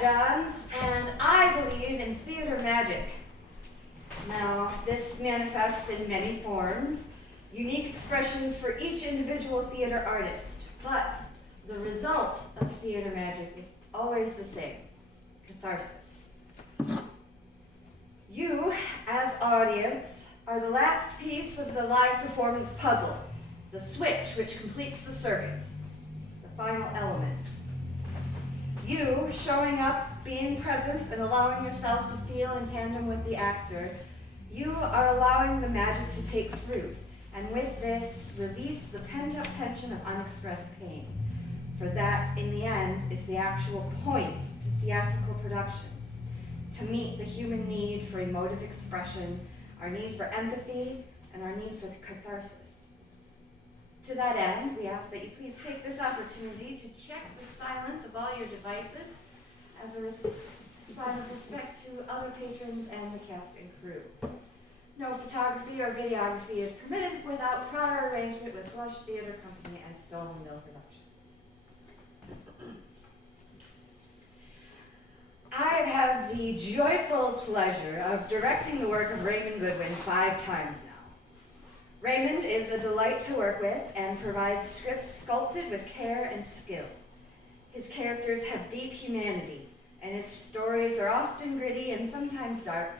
Pat Johns, and I believe in theater magic. Now, this manifests in many forms, unique expressions for each individual theater artist, but the result of theater magic is always the same: catharsis. You, as audience, are the last piece of the live performance puzzle, the switch which completes the circuit, the final element. You, showing up, being present, and allowing yourself to feel in tandem with the actor, you are allowing the magic to take fruit, and with this, release the pent-up tension of unexpressed pain. For that, in the end, is the actual point to theatrical productions, to meet the human need for emotive expression, our need for empathy, and our need for catharsis. To that end, we ask that you please take this opportunity to check the silence of all your devices as a sign of respect to other patrons and the cast and crew. No photography or videography is permitted without prior arrangement with Blush Theater Company and Stolen Mill Productions. I've had the joyful pleasure of directing the work of Raymond Goodwin 5 times now. Raymond is a delight to work with and provides scripts sculpted with care and skill. His characters have deep humanity, and his stories are often gritty and sometimes dark.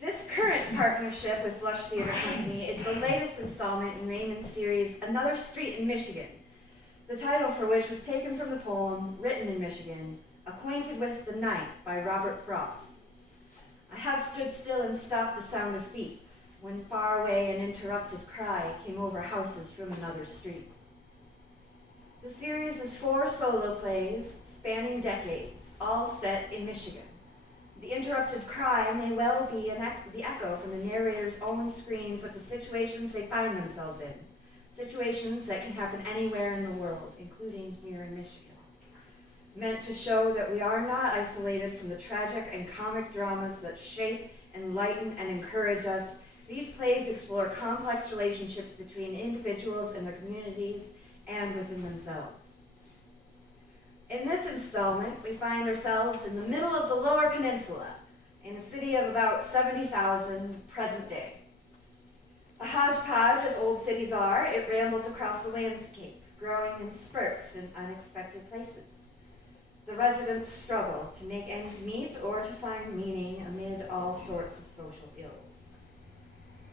This current partnership with Blush Theater Company is the latest installment in Raymond's series, Another Street in Michigan, the title for which was taken from the poem Written in Michigan, Acquainted with the Night by Robert Frost. I have stood still and stopped the sound of feet when far away an interrupted cry came over houses from another street. The series is 4 solo plays spanning decades, all set in Michigan. The interrupted cry may well be the echo from the narrator's own screams at the situations they find themselves in, situations that can happen anywhere in the world, including here in Michigan. Meant to show that we are not isolated from the tragic and comic dramas that shape, enlighten, and encourage us, these plays explore complex relationships between individuals and their communities and within themselves. In this installment, we find ourselves in the middle of the Lower Peninsula, in a city of about 70,000 present day. A hodgepodge, as old cities are, it rambles across the landscape, growing in spurts in unexpected places. The residents struggle to make ends meet or to find meaning amid all sorts of social ills.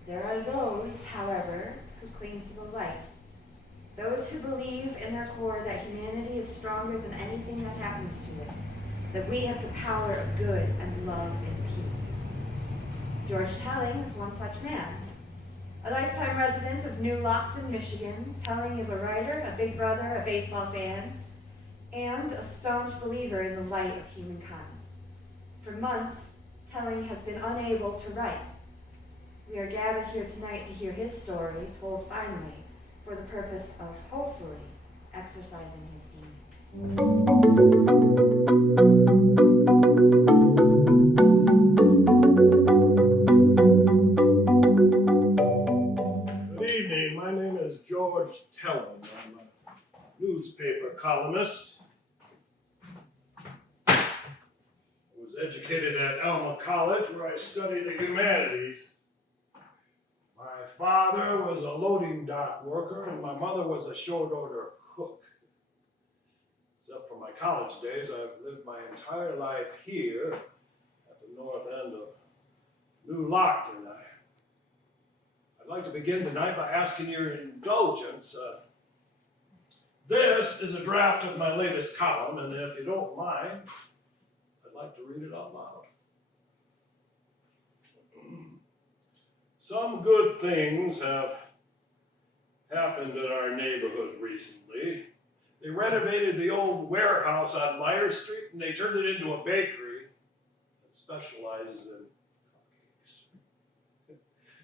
There are those, however, who cling to the light. Those who believe in their core that humanity is stronger than anything that happens to it, that we have the power of good and love and peace. George Telling is one such man. A lifetime resident of New Lockton, Michigan, Telling is a writer, a big brother, a baseball fan, and a staunch believer in the light of humankind. For months, Telling has been unable to write. We are gathered here tonight to hear his story told finally, for the purpose of hopefully exorcising his demons. Good evening. My name is George Telling. I'm a newspaper columnist. I was educated at Alma College, where I studied the humanities. My father was a loading dock worker, and my mother was a short order cook. Except for my college days, I've lived my entire life here at the north end of New Lockton. I'd like to begin tonight by asking your indulgence. This is a draft of my latest column, and if you don't mind, I'd like to read it out loud. Some good things have happened in our neighborhood recently. They renovated the old warehouse on Meyer Street, and they turned it into a bakery that specializes in cupcakes.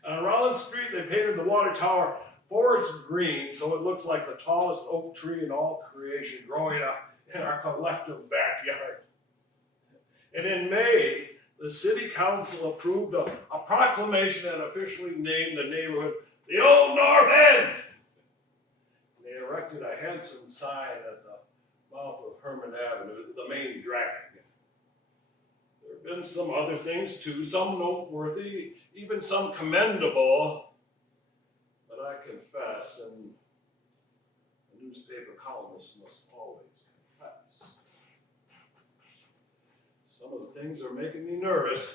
On Rollins Street, they painted the water tower forest green so it looks like the tallest oak tree in all creation growing up in our collective backyard. And in May, the city council approved a proclamation that officially named the neighborhood the Old North End. They erected a handsome sign at the mouth of Herman Avenue, the main drag. There have been some other things too, some noteworthy, even some commendable. But I confess, and a newspaper columnist must always confess, some of the things are making me nervous.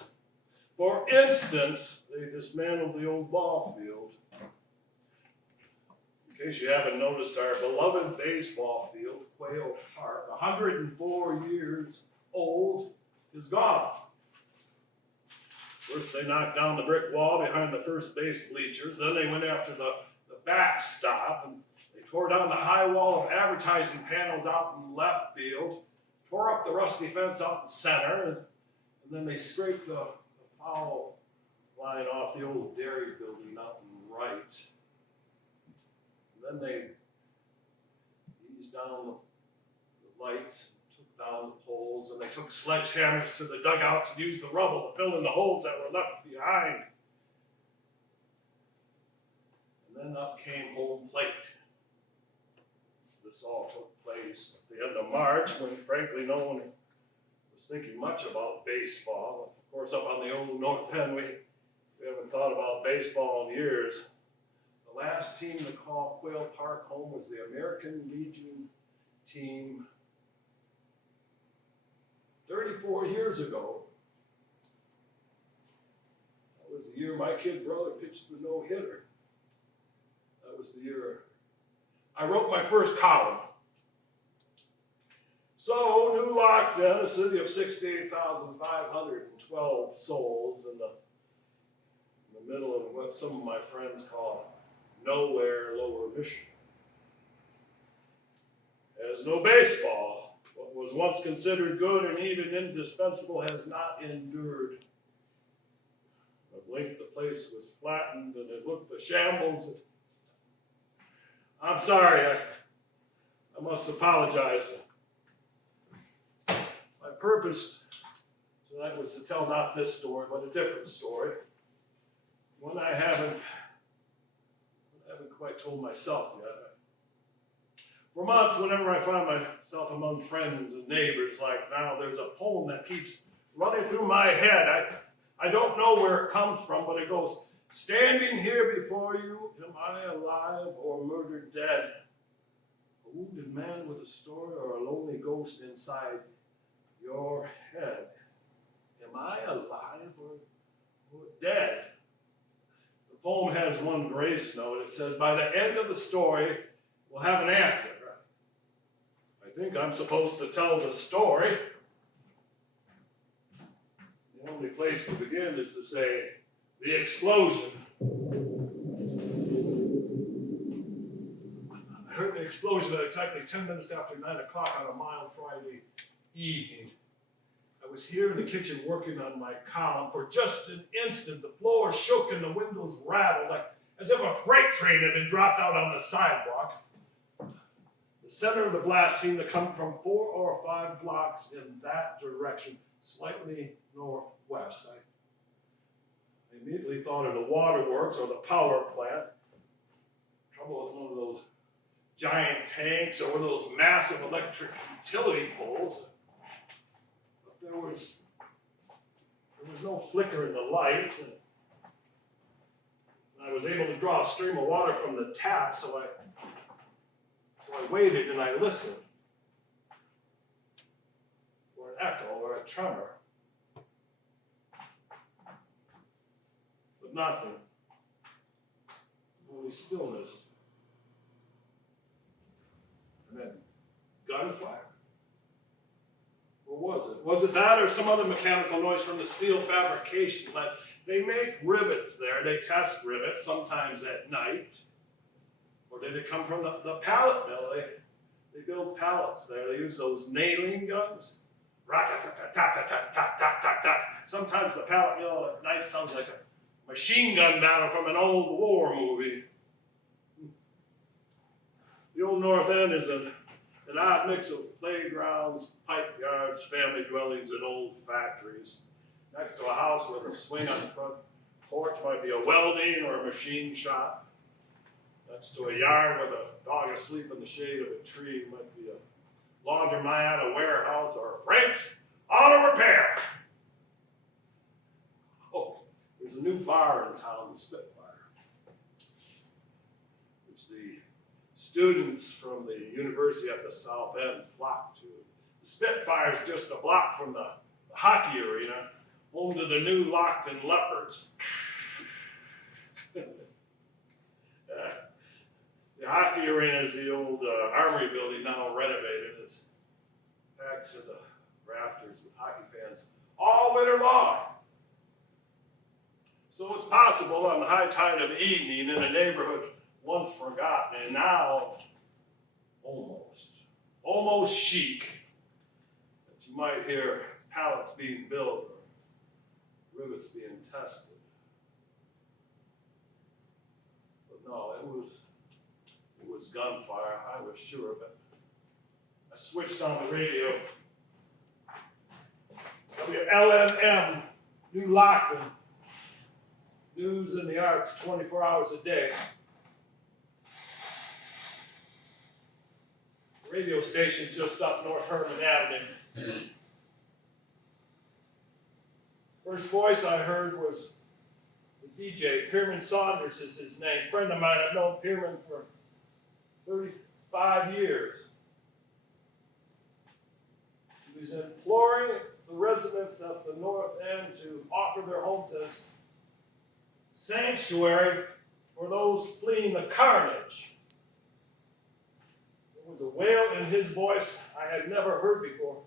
For instance, they dismantled the old ball field. In case you haven't noticed, our beloved baseball field, Quail Park, 104 years old, is gone. First they knocked down the brick wall behind the first base bleachers, then they went after the backstop, and they tore down the high wall of advertising panels out in left field, tore up the rusty fence out in center, and then they scraped the foul line off the old dairy building out in right. And then they eased down the lights, took down the poles, and they took sledgehammers to the dugouts and used the rubble to fill in the holes that were left behind. And then up came home plate. This all took place at the end of March, when frankly no one was thinking much about baseball. Of course, up on the old North End, we haven't thought about baseball in years. The last team to call Quail Park home was the American Legion team 34 years ago. That was the year my kid brother pitched the no-hitter. That was the year I wrote my first column. So, New Lockton, a city of 68,512 souls in the middle of what some of my friends call nowhere, Lower Michigan, has no baseball. What was once considered good and even indispensable has not endured. A blink, the place was flattened and it looked a shambles. I'm sorry, I must apologize. My purpose tonight was to tell not this story, but a different story. One I haven't quite told myself yet. For months, whenever I find myself among friends and neighbors like now, there's a poem that keeps running through my head. I don't know where it comes from, but it goes, standing here before you, am I alive or murdered dead? A wounded man with a story or a lonely ghost inside your head? Am I alive or dead? The poem has one grace note. It says, by the end of the story, we'll have an answer. I think I'm supposed to tell the story. The only place to begin is to say, the explosion. I heard the explosion at exactly 10 minutes after 9 o'clock on a mild Friday evening. I was here in the kitchen working on my column. For just an instant, the floor shook and the windows rattled, like as if a freight train had been dropped out on the sidewalk. The center of the blast seemed to come from 4 or 5 blocks in that direction, slightly northwest. I immediately thought of the waterworks or the power plant. Trouble with one of those giant tanks or one of those massive electric utility poles. But there was no flicker in the lights, and I was able to draw a stream of water from the tap, so I waited and I listened for an echo or a tremor. But nothing. Only stillness. And then gunfire. Or was it? Was it that or some other mechanical noise from the steel fabrication plant? They make rivets there. They test rivets, sometimes at night. Or did it come from the pallet mill? They build pallets there. They use those nailing guns. Sometimes the pallet mill at night sounds like a machine gun battle from an old war movie. The old North End is an odd mix of playgrounds, pipe yards, family dwellings, and old factories. Next to a house with a swing on the front porch might be a welding or a machine shop. Next to a yard with a dog asleep in the shade of a tree might be a laundromat, a warehouse, or a Frank's Auto Repair. There's a new bar in town, the Spitfire, which the students from the university at the South End flock to. The Spitfire is just a block from the hockey arena, home to the new Lockton Leopards. The hockey arena is the old Armory building, now renovated. It's packed to the rafters with hockey fans all winter long. So it's possible on the high tide of evening in a neighborhood once forgotten and now almost chic, that you might hear pallets being built or rivets being tested. But no, it was gunfire, I was sure of it. I switched on the radio. WLNM, New Lockton. News and the arts 24 hours a day. Radio station just up North Herman Avenue. First voice I heard was the DJ. Pierman Saunders is his name. Friend of mine, I've known Pierman for 35 years. He was imploring the residents of the North End to offer their homes as sanctuary for those fleeing the carnage. There was a wail in his voice I had never heard before.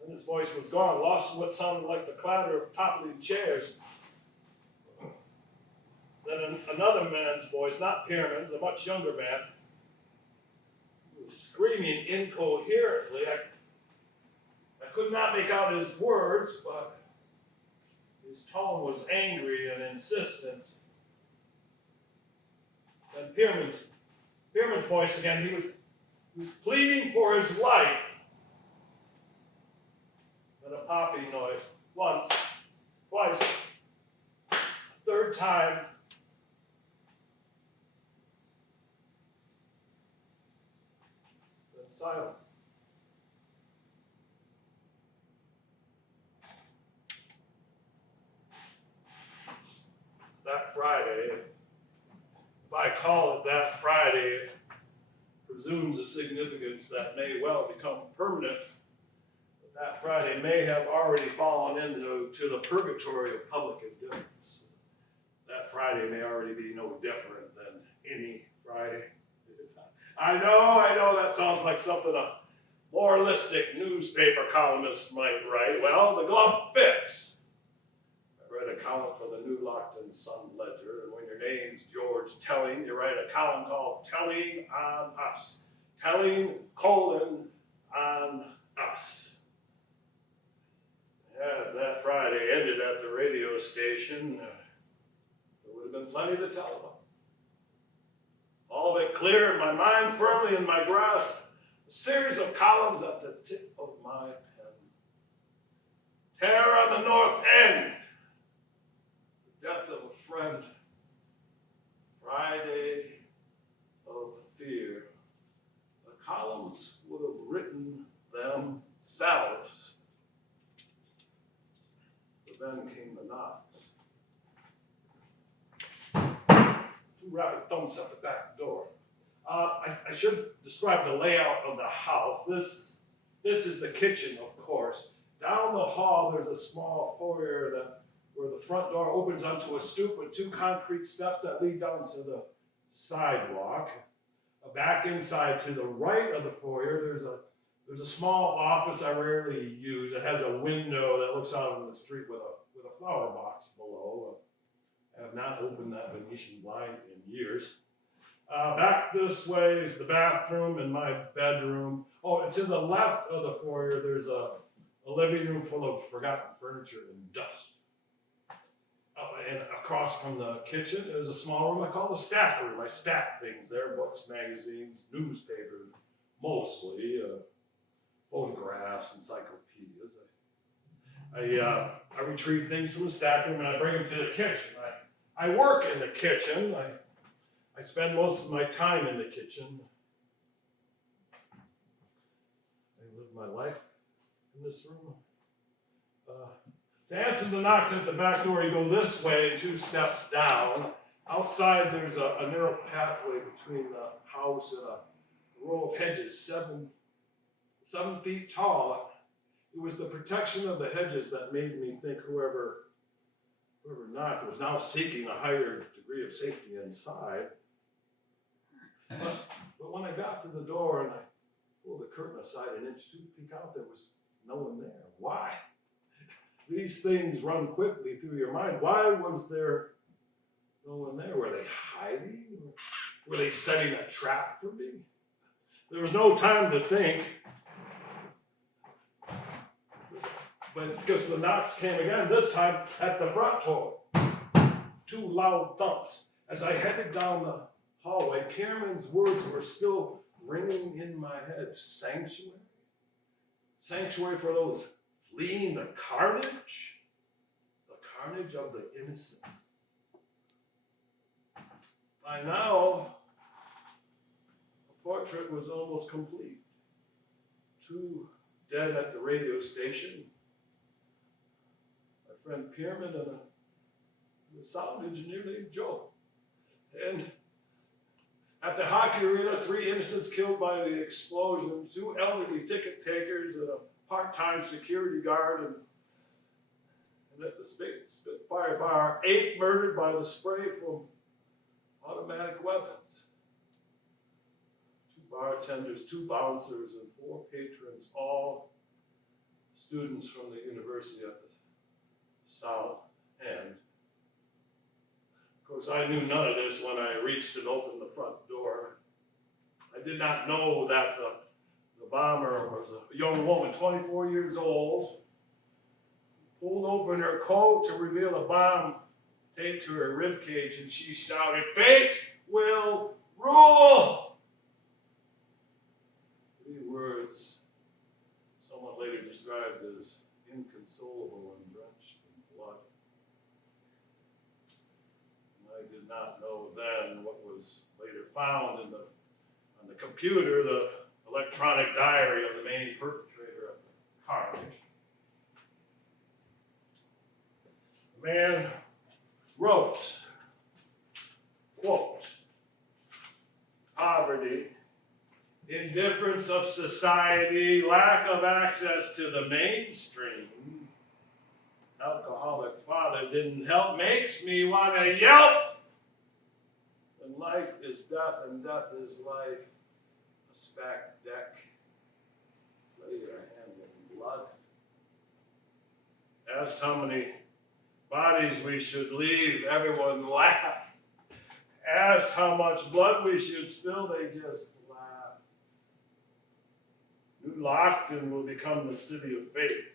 Then his voice was gone, lost in what sounded like the clatter of toppling chairs. Then another man's voice, not Pierman's, a much younger man, was screaming incoherently. I could not make out his words, but his tone was angry and insistent. Then Pierman's voice again, he was pleading for his life. Then a popping noise, once, twice, a third time. Then silence. That Friday, if I call it that Friday, it presumes a significance that may well become permanent. But that Friday may have already fallen into the purgatory of public indifference. That Friday may already be no different than any Friday. I know that sounds like something a moralistic newspaper columnist might write. Well, the glove fits. I read a column for the New Lockton Sun-Ledger, and when your name's George Telling, you write a column called Telling on Us. Telling, on us. Yeah, that Friday ended at the radio station. There would have been plenty to tell about. All of it clear, my mind firmly in my grasp, a series of columns at the tip of my pen. Terror on the North End. Death of a friend, Friday of fear. The columns would have written themselves. But then came the knocks. 2 rapid thumps at the back door. I should describe the layout of the house. This is the kitchen, of course. Down the hall, there's a small foyer where the front door opens onto a stoop with 2 concrete steps that lead down to the sidewalk. Back inside to the right of the foyer, there's a small office I rarely use. It has a window that looks out on the street with a flower box below. I have not opened that Venetian blind in years. Back this way is the bathroom and my bedroom. Oh, and to the left of the foyer, there's a living room full of forgotten furniture and dust. And across from the kitchen is a small room I call the stack room. I stack things there, books, magazines, newspapers, mostly, photographs, encyclopedias. I retrieve things from the stack room and I bring them to the kitchen. I work in the kitchen. I spend most of my time in the kitchen. I live my life in this room. To answer the knocks at the back door, you go this way, 2 steps down. Outside, there's a narrow pathway between the house and a row of hedges, 7 feet tall. It was the protection of the hedges that made me think whoever knocked was now seeking a higher degree of safety inside. But when I got to the door and I pulled the curtain aside an inch to peek out, there was no one there. Why? These things run quickly through your mind. Why was there no one there? Were they hiding? Were they setting a trap for me? There was no time to think. But because the knocks came again, this time at the front door. 2 loud thumps. As I headed down the hallway, Cameron's words were still ringing in my head. Sanctuary? Sanctuary for those fleeing the carnage? The carnage of the innocent. By now, the portrait was almost complete. 2 dead at the radio station. My friend Pierman and a sound engineer named Joe. And at the hockey arena, 3 innocents killed by the explosion, 2 elderly ticket takers and a part-time security guard, and at the Spitfire bar, 8 murdered by the spray from automatic weapons. 2 bartenders, 2 bouncers, and 4 patrons, all students from the university at the South End. Of course, I knew none of this when I reached and opened the front door. I did not know that the bomber was a young woman, 24 years old, pulled open her coat to reveal a bomb taped to her rib cage, and she shouted, "Fate will rule!" 3 words someone later described as inconsolable and drenched in blood. And I did not know then what was later found on the computer, the electronic diary of the main perpetrator of the carnage. The man wrote, quote, "Poverty, indifference of society, lack of access to the mainstream, alcoholic father didn't help, makes me want to yelp. When life is death and death is life, a stacked deck, lay your hand in blood. Asked how many bodies we should leave, everyone laughed. Asked how much blood we should spill, they just laughed. New Lockton will become the city of fate.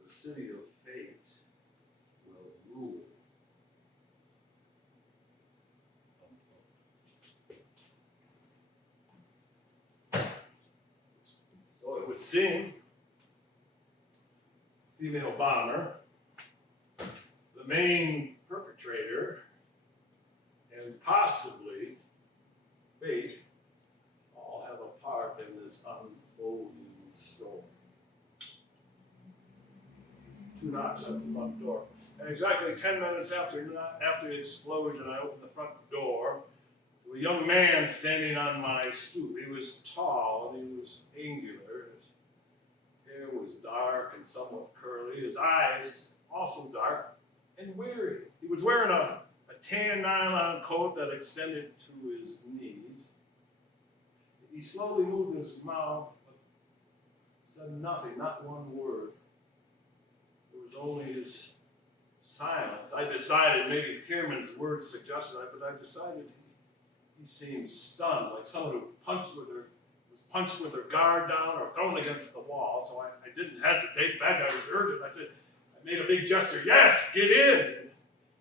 The city of fate will rule." So it would seem, female bomber, the main perpetrator, and possibly fate all have a part in this unfolding story. 2 knocks at the front door. And exactly 10 minutes after the explosion, I opened the front door to a young man standing on my stoop. He was tall and he was angular. His hair was dark and somewhat curly. His eyes also dark and weary. He was wearing a tan nylon coat that extended to his knees. He slowly moved his mouth, but said nothing, not one word. There was only his silence. I decided, maybe Pierman's words suggested that, but I decided he seemed stunned, like someone who was punched with their guard down or thrown against the wall. So I didn't hesitate. In fact, I was urgent. I made a big gesture. "Yes, get in!"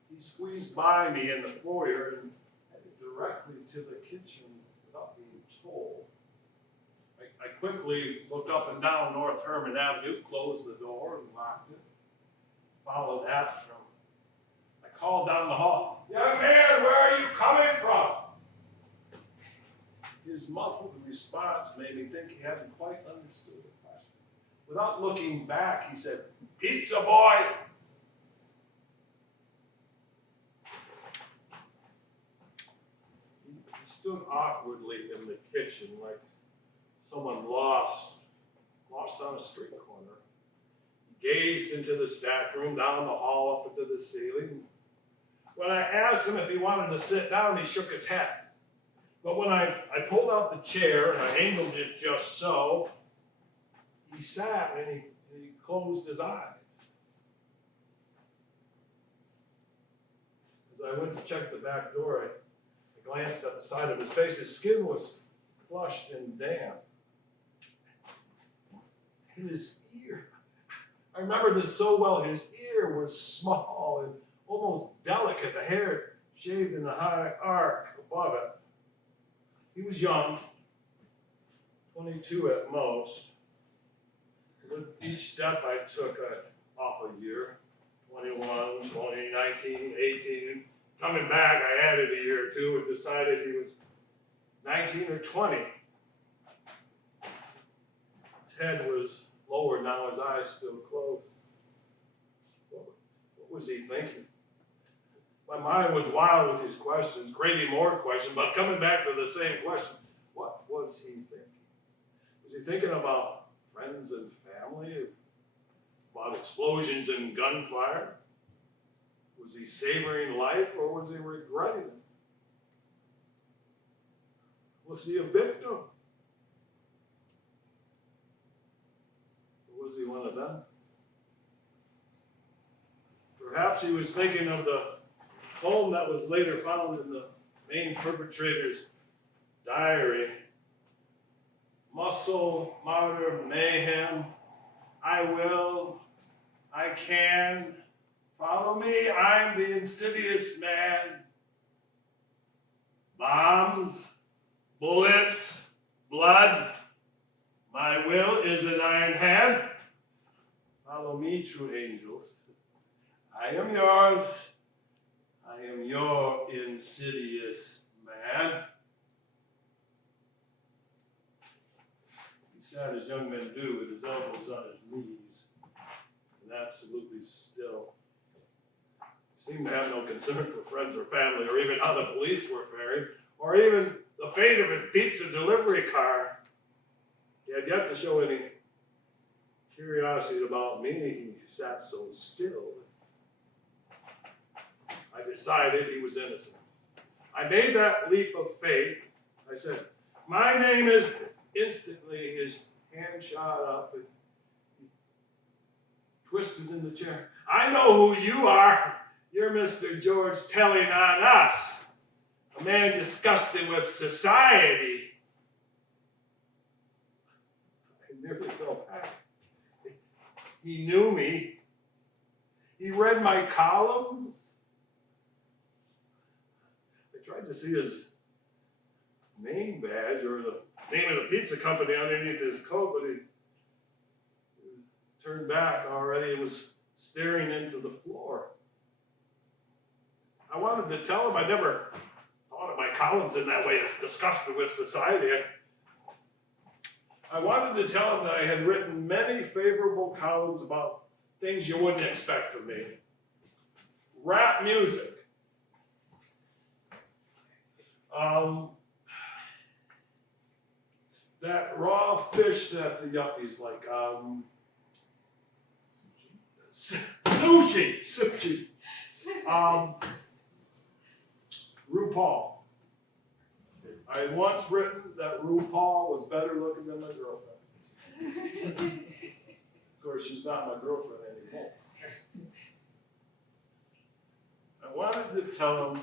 He squeezed by me in the foyer and headed directly to the kitchen without being told. I quickly looked up and down North Herman Avenue, closed the door and locked it, followed after him. I called down the hall, "Young man, where are you coming from?" His muffled response made me think he hadn't quite understood the question. Without looking back, he said, "Pizza boy!" He stood awkwardly in the kitchen like someone lost on a street corner. He gazed into the stack room, down the hall, up into the ceiling. When I asked him if he wanted to sit down, he shook his head. But when I pulled out the chair and I angled it just so, he sat and he closed his eyes. As I went to check the back door, I glanced at the side of his face. His skin was flushed and damp. And his ear, I remember this so well, his ear was small and almost delicate, the hair shaved in a high arc above it. He was young, 22 at most. With each step I took off a year, 21, 20, 19, 18. Coming back, I added a year or two and decided he was 19 or 20. His head was lowered now, his eyes still closed. What was he thinking? My mind was wild with his questions, craving more questions, but coming back to the same question. What was he thinking? Was he thinking about friends and family? About explosions and gunfire? Was he savoring life or was he regretting it? Was he a victim? Or was he one of them? Perhaps he was thinking of the poem that was later found in the main perpetrator's diary. Muscle, martyr, mayhem, I will, I can, follow me, I'm the insidious man. Bombs, bullets, blood, my will is an iron hand. Follow me, true angels. I am yours. I am your insidious man. He sat as young men do with his elbows on his knees and absolutely still. He seemed to have no concern for friends or family or even how the police were faring or even the fate of his pizza delivery car. He had yet to show any curiosity about me. He sat so still. I decided he was innocent. I made that leap of faith. I said, my name is, instantly his hand shot up and he twisted in the chair. I know who you are. You're Mr. George telling on us. A man disgusted with society. I nearly fell back. He knew me. He read my columns. I tried to see his name badge or the name of the pizza company underneath his coat, but he turned back already and was staring into the floor. I wanted to tell him I never thought of my columns in that way, as disgusted with society. I wanted to tell him that I had written many favorable columns about things you wouldn't expect from me. Rap music. That raw fish that the yuppies like. Sushi. RuPaul. I had once written that RuPaul was better looking than my girlfriend. Of course, she's not my girlfriend anymore. I wanted to tell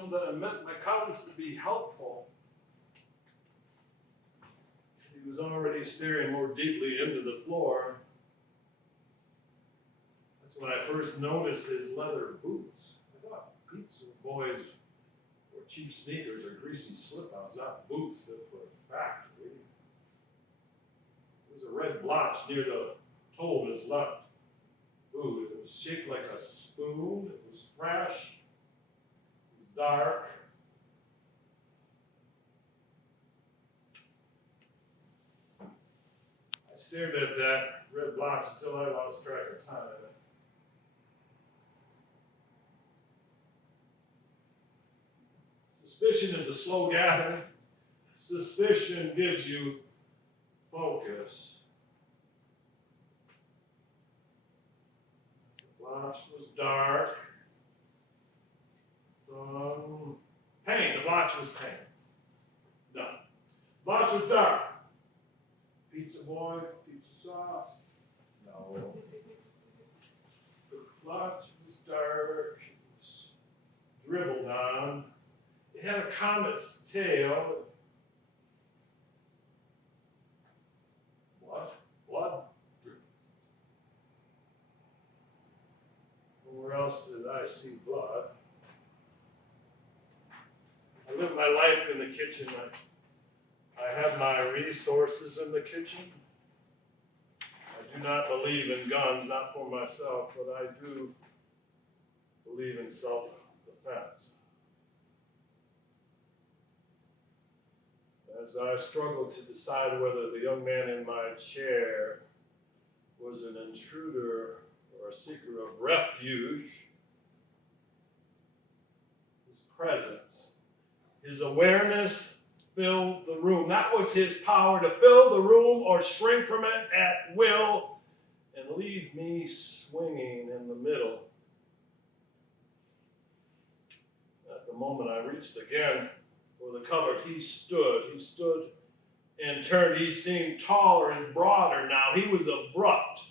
him that I meant my columns to be helpful. He was already staring more deeply into the floor. That's when I first noticed his leather boots. I thought pizza boys wore cheap sneakers or greasy slip-ons, not boots fit for a factory. There was a red blotch near the toe of his left boot. It was shaped like a spoon. It was fresh. It was dark. stared at that red blotch until I lost track of time. Suspicion is a slow gathering. Suspicion gives you focus. The blotch was dark. Pain. The blotch was pain. No. Blotch was dark. Pizza boy, pizza sauce. No. The blotch was dark. It was dribbled on. It had a comet's tail. What? Blood? Where else did I see blood? I live my life in the kitchen. I have my resources in the kitchen. I do not believe in guns, not for myself, but I do believe in self-defense. As I struggled to decide whether the young man in my chair was an intruder or a seeker of refuge, his presence, his awareness filled the room. That was his power, to fill the room or shrink from it at will and leave me swinging in the middle. At the moment I reached again for the cupboard, he stood and turned. He seemed taller and broader now. He was abrupt.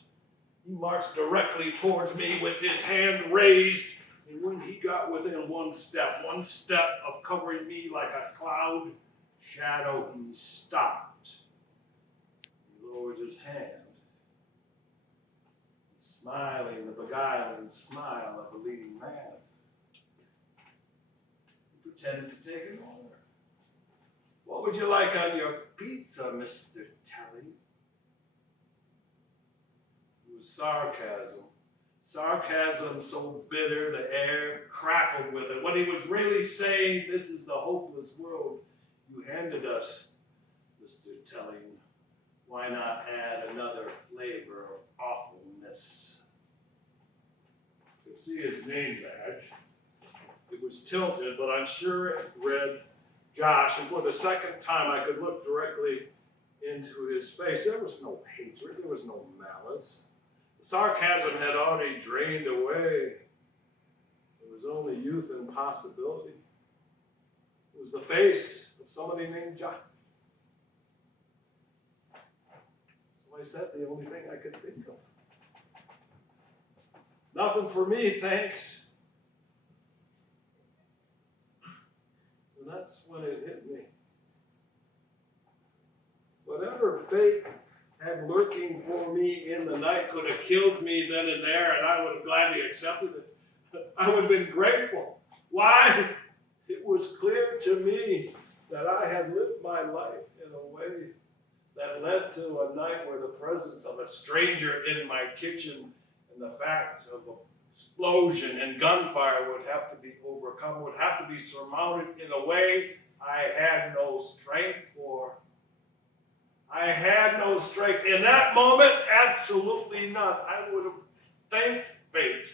He marched directly towards me with his hand raised, and when he got within one step of covering me like a cloud shadow, he stopped. He lowered his hand, smiling the beguiling smile of a leading man. He pretended to take an order. What would you like on your pizza, Mr. Telly? It was sarcasm. Sarcasm so bitter the air crackled with it. What he was really saying, this is the hopeless world you handed us, Mr. Telly. Why not add another flavor of awfulness? You could see his name badge. It was tilted, but I'm sure it read Josh, and for the second time I could look directly into his face. There was no hatred, there was no malice. The sarcasm had already drained away. There was only youth and possibility. It was the face of somebody named Josh. So I said the only thing I could think of. Nothing for me, thanks. And that's when it hit me. Whatever fate had lurking for me in the night could have killed me then and there, and I would have gladly accepted it. I would have been grateful. Why? It was clear to me that I had lived my life in a way that led to a night where the presence of a stranger in my kitchen and the fact of an explosion and gunfire would have to be overcome, would have to be surmounted in a way I had no strength for. I had no strength. In that moment, absolutely none. I would have thanked fate.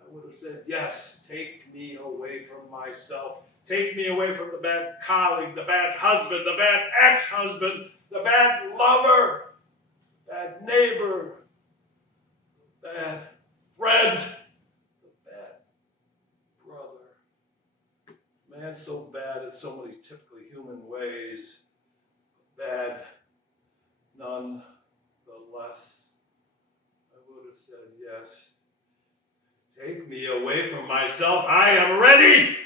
I would have said, yes, take me away from myself. Take me away from the bad colleague, the bad husband, the bad ex-husband, the bad lover, bad neighbor, the bad friend, the bad brother. Man, so bad in so many typically human ways. Bad none the less. I would have said yes. Take me away from myself. I am ready.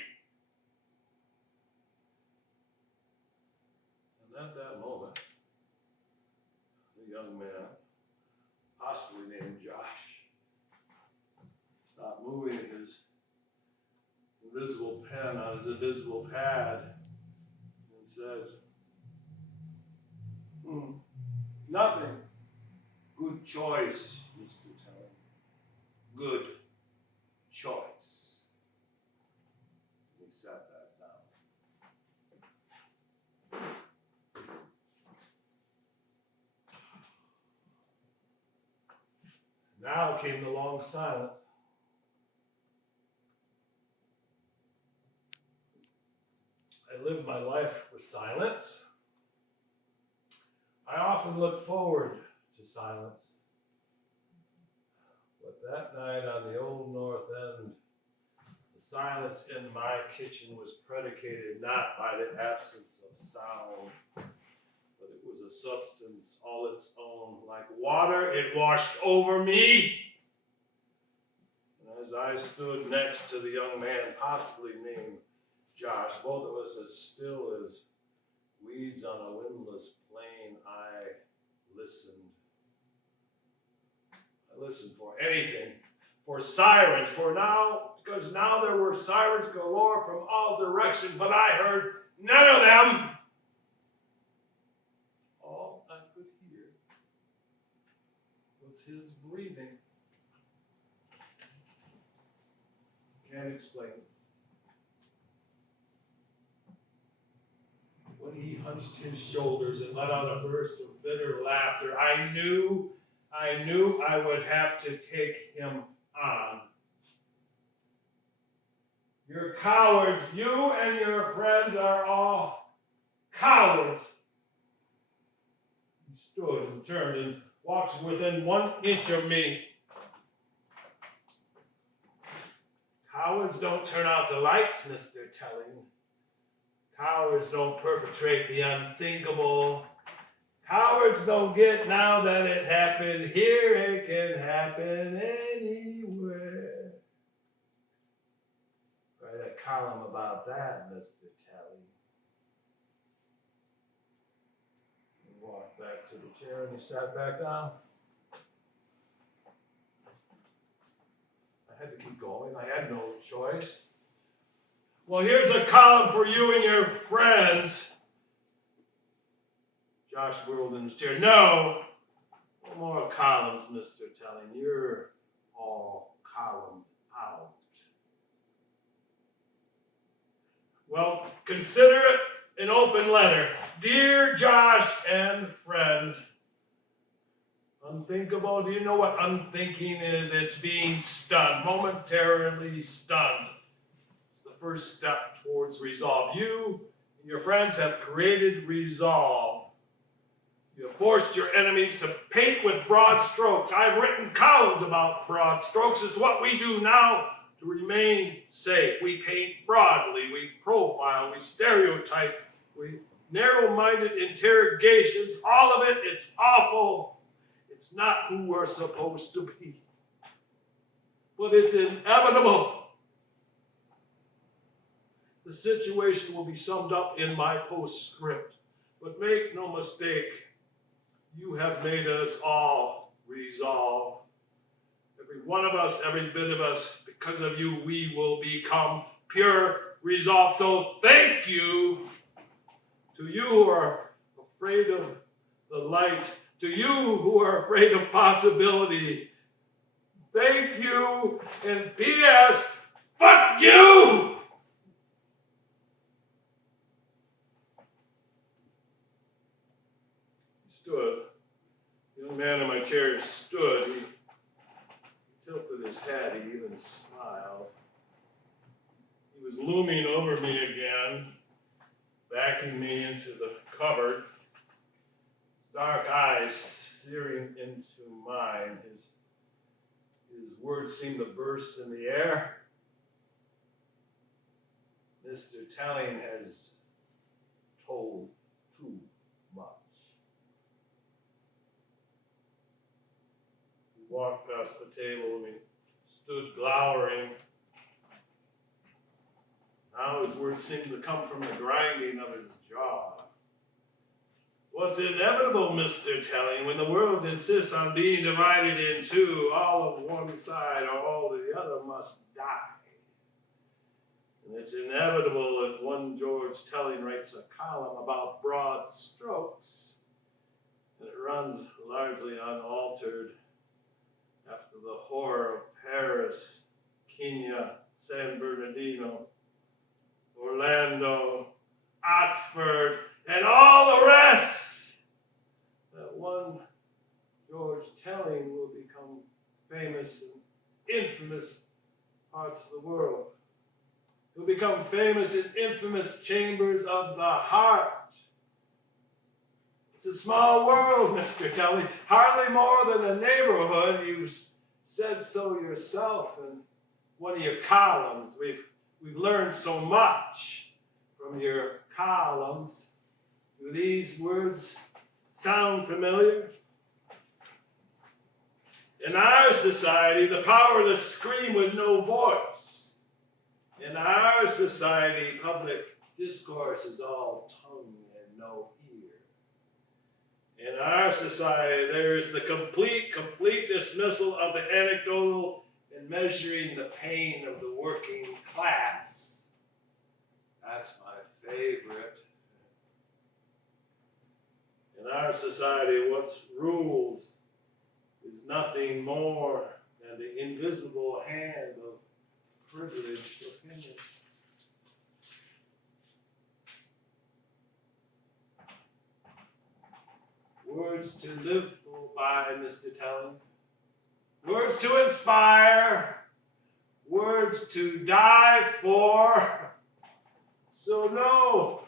And at that moment, the young man, possibly named Josh, stopped moving his invisible pen on his invisible pad and said, nothing. Good choice, Mr. Telly. Good choice. We sat that down. Now came the long silence. I lived my life with silence. I often look forward to silence. But that night on the old North End, the silence in my kitchen was predicated not by the absence of sound, but it was a substance all its own. Like water, it washed over me. And as I stood next to the young man, possibly named Josh, both of us as still as weeds on a windless plain, I listened. I listened for anything, for sirens, because now there were sirens galore from all directions, but I heard none of them. All I could hear was his breathing. Can't explain it. When he hunched his shoulders and let out a burst of bitter laughter, I knew I would have to take him on. You're cowards. You and your friends are all cowards. He stood and turned and walked within 1 inch of me. Cowards don't turn out the lights, Mr. Telling. Cowards don't perpetrate the unthinkable. Cowards don't get now that it happened here, it can happen anywhere. Write a column about that, Mr. Telling. He walked back to the chair and he sat back down. I had to keep going. I had no choice. Well, here's a column for you and your friends. Josh whirled in his chair. No more columns, Mr. Telling. You're all columned out. Well, consider it an open letter. Dear Josh and friends. Unthinkable. Do you know what unthinking is? It's being stunned, momentarily stunned. It's the first step towards resolve. You and your friends have created resolve. You have forced your enemies to paint with broad strokes. I've written columns about broad strokes. It's what we do now to remain safe. We paint broadly, we profile, we stereotype, we narrow-minded interrogations. All of it, it's awful. It's not who we're supposed to be. But it's inevitable. The situation will be summed up in my postscript. But make no mistake, you have made us all resolve. Every one of us, every bit of us, because of you, we will become pure resolve. So thank you to you who are afraid of the light, to you who are afraid of possibility. Thank you, and P.S. Fuck you! He stood. The young man in my chair stood. He tilted his head. He even smiled. He was looming over me again, backing me into the cupboard. His dark eyes searing into mine. His words seemed to burst in the air. Mr. Telling has told too much. He walked past the table and he stood glowering. Now his words seemed to come from the grinding of his jaw. What's inevitable, Mr. Telling, when the world insists on being divided in two, all of one side or all the other must die. And it's inevitable if one George Telling writes a column about broad strokes, and it runs largely unaltered after the horror of Paris, Kenya, San Bernardino, Orlando, Oxford, and all the rest. That one George Telling will become famous and infamous parts of the world. He'll become famous in infamous chambers of the heart. It's a small world, Mr. Telly, hardly more than a neighborhood. You've said so yourself in one of your columns. We've learned so much from your columns. Do these words sound familiar? In our society, the power to scream with no voice. In our society, public discourse is all tongue and no ear. In our society, there is the complete dismissal of the anecdotal and measuring the pain of the working class. That's my favorite. In our society, what rules is nothing more than the invisible hand of privileged opinion. Words to live by, Mr. Telly. Words to inspire. Words to die for. So no,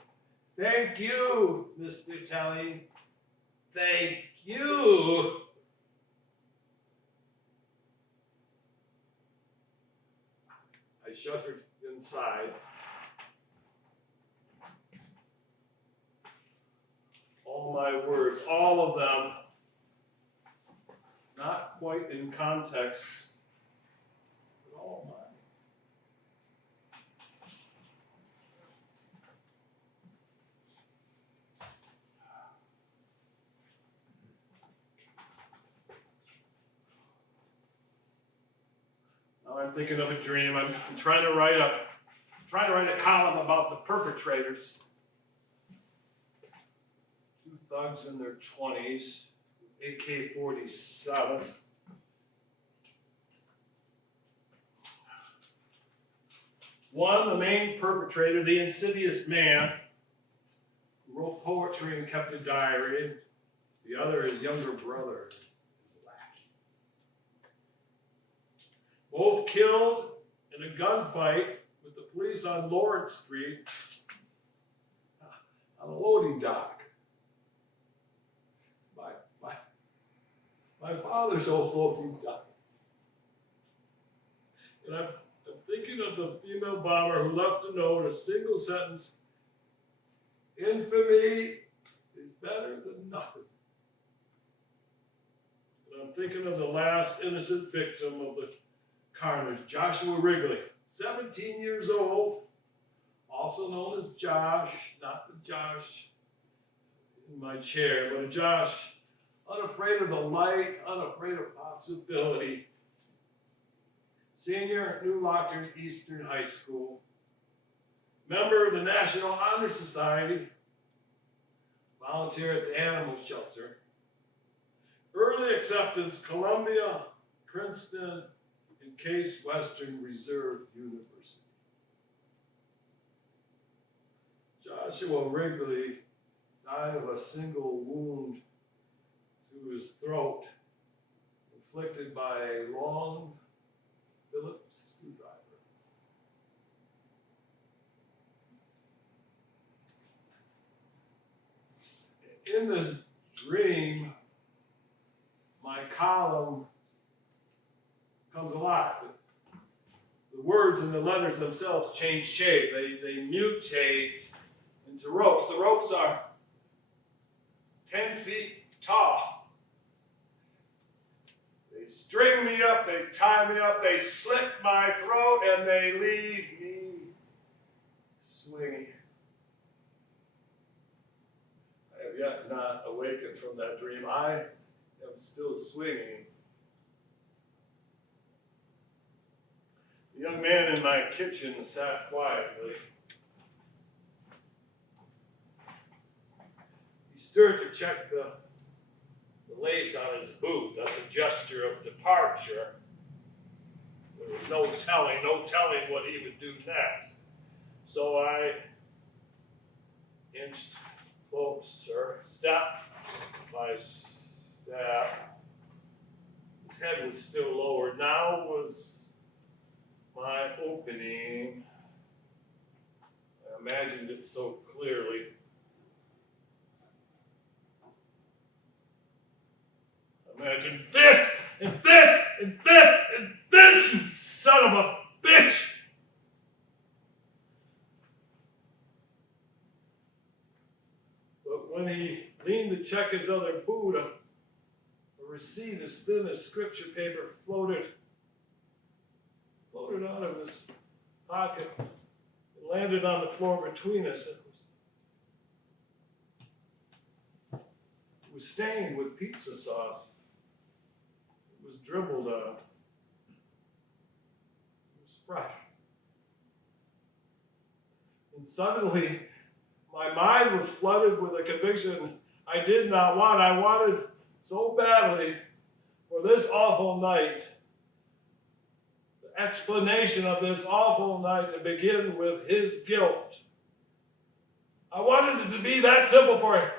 thank you, Mr. Telly. Thank you. I shuddered inside. All my words, all of them, not quite in context, but all mine. Now I'm thinking of a dream. I'm trying to write a column about the perpetrators. Two thugs in their 20s, AK-47. One, the main perpetrator, the insidious man, who wrote poetry and kept a diary. The other, his younger brother, his lackey. Both killed in a gunfight with the police on Lord Street on a loading dock. My father's old loading dock. And I'm thinking of the female bomber who left a note, a single sentence: infamy is better than nothing. And I'm thinking of the last innocent victim of the carnage, Joshua Wrigley, 17 years old, also known as Josh, not the Josh in my chair, but a Josh unafraid of the light, unafraid of possibility. Senior at New Lockton Eastern High School, member of the National Honor Society, volunteer at the animal shelter, early acceptance, Columbia, Princeton, and Case Western Reserve University. Joshua Wrigley died of a single wound to his throat, inflicted by a long Phillips screwdriver. In this dream, my column comes alive. The words and the letters themselves change shape. They mutate into ropes. The ropes are 10 feet tall. They string me up, they tie me up, they slit my throat, and they leave me swinging. I have yet not awakened from that dream. I am still swinging. The young man in my kitchen sat quietly. He stirred to check the lace on his boot. That's a gesture of departure. There was no telling what he would do next. So I inched closer, step by step. The His head was still lowered. Now was my opening. I imagined it so clearly. Imagine this, and this, and this, and this, you son of a bitch! But when he leaned to check his other boot, a receipt as thin as scripture paper floated out of his pocket and landed on the floor between us. It was stained with pizza sauce. It was dribbled on. It was fresh. And suddenly, my mind was flooded with a conviction I did not want. I wanted so badly for this awful night, the explanation of this awful night to begin with his guilt. I wanted it to be that simple for him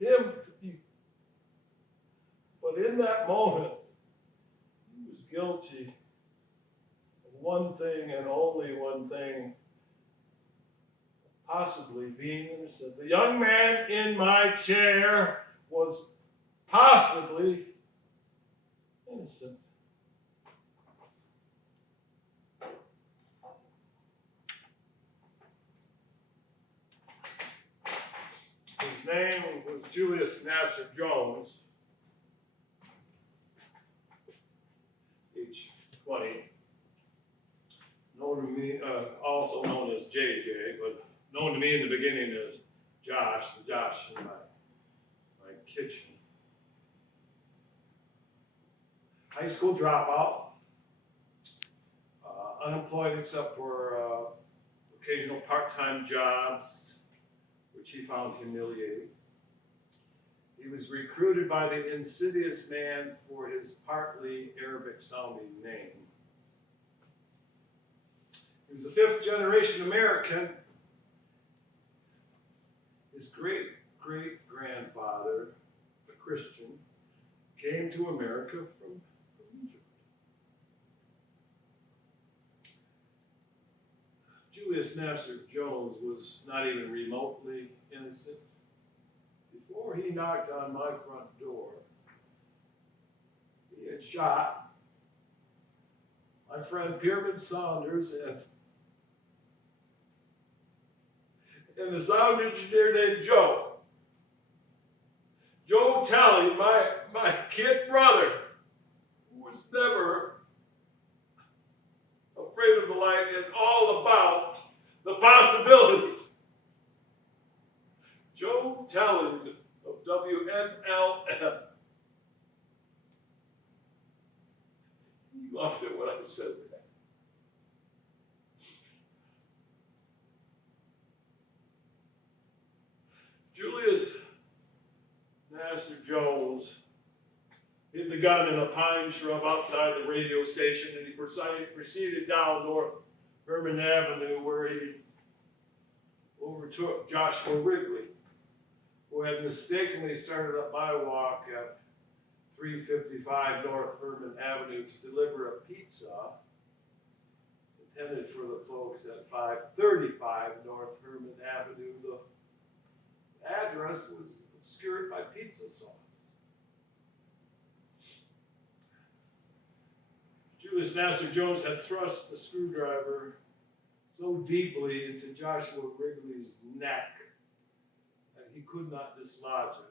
to be. But in that moment, he was guilty of one thing and only one thing, possibly being innocent. The young man in my chair was possibly innocent. His name was Julius Nasser Jones, age 20, known to me, also known as JJ, but known to me in the beginning as Josh in my kitchen. High school dropout, unemployed except for occasional part-time jobs, which he found humiliating. He was recruited by the insidious man for his partly Arabic-sounding name. He was a fifth-generation American. His great-great-grandfather, a Christian, came to America from Egypt. Julius Nasser Jones was not even remotely innocent. Before he knocked on my front door, he had shot my friend Pierman Saunders and a sound engineer named Joe. Joe Talley, my kid brother, who was never afraid of the light and all about the possibilities. Joe Talley of WNLM. He loved it when I said that. Julius Nasser Jones hid the gun in a pine shrub outside the radio station, and he proceeded down North Herman Avenue, where he overtook Joshua Wrigley, who had mistakenly started up my walk at 355 North Herman Avenue to deliver a pizza intended for the folks at 535 North Herman Avenue. The address was obscured by pizza sauce. Julius Nasser Jones had thrust the screwdriver so deeply into Joshua Wrigley's neck that he could not dislodge it.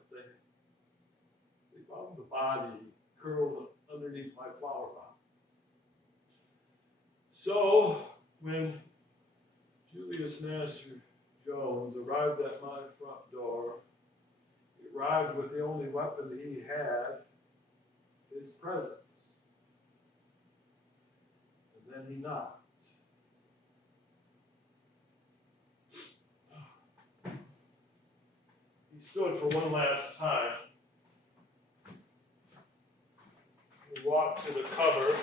They found the body curled underneath my flower pot. So, when Julius Nasser Jones arrived at my front door, he arrived with the only weapon he had, his presence. And then he knocked. He stood for one last time. He walked to the cupboard.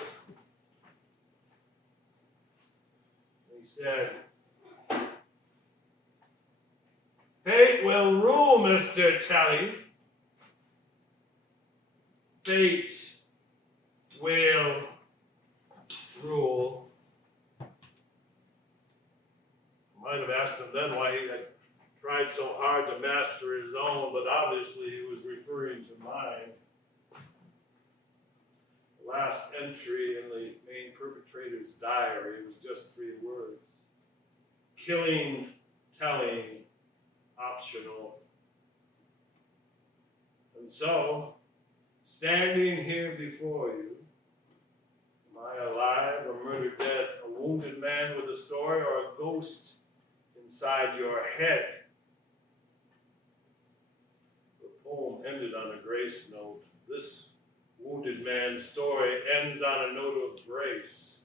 And he said, "Fate will rule, Mr. Talley. Fate swale rule. Might have asked him then why he had tried so hard to master his own, but obviously he was referring to mine. The last entry in the main perpetrator's diary was just 3 words. Killing, telling, optional. And so, standing here before you, am I alive or murdered dead, a wounded man with a story, or a ghost inside your head? The poem ended on a grace note. This wounded man's story ends on a note of grace.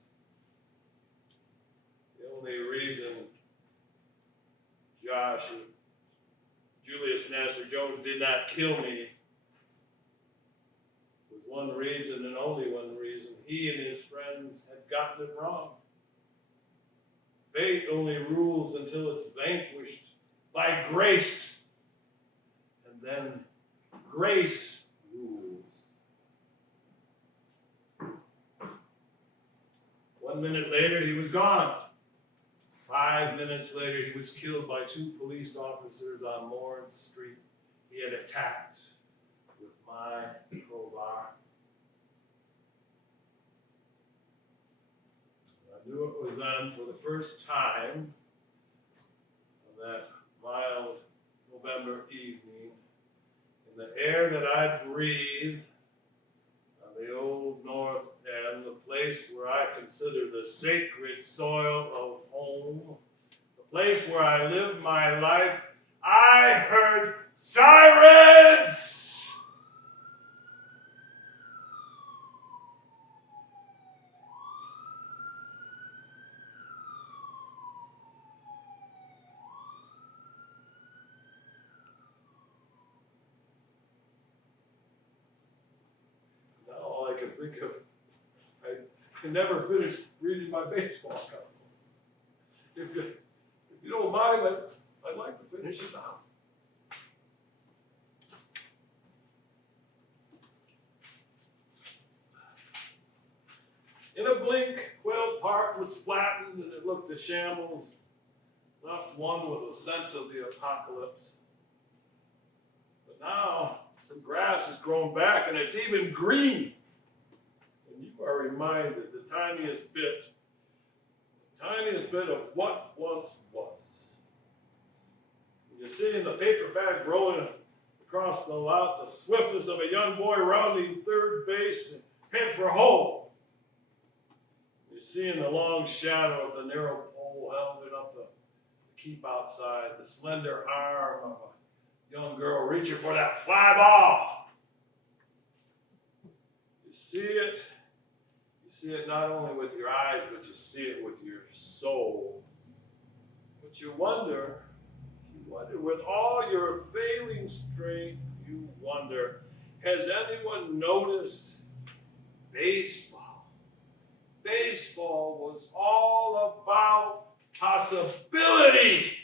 The only reason Julius Nasser Jones did not kill me was one reason and only one reason. He and his friends had gotten it wrong. Fate only rules until it's vanquished by grace. And then grace rules. 1 minute later, he was gone. 5 minutes later, he was killed by 2 police officers on Lawrence Street. He had attacked with my crowbar. I knew it was then for the first time on that mild November evening, in the air that I breathed on the old North End, the place where I consider the sacred soil of home, the place where I live my life, I heard sirens! Now all I can think of, I never finished reading my baseball column. If you don't mind, I'd like to finish it now. In a blink, Quail Park was flattened and it looked a shambles, left one with a sense of the apocalypse. But now, some grass has grown back and it's even green. And you are reminded the tiniest bit of what once was. You see in the paper bag rolling across the lot the swiftness of a young boy rounding third base and head for home. You see in the long shadow of the narrow pole held up the keep outside, the slender arm of a young girl reaching for that fly ball. You see it. You see it not only with your eyes, but you see it with your soul. But you wonder with all your failing strength, you wonder, has anyone noticed baseball? Baseball was all about possibility.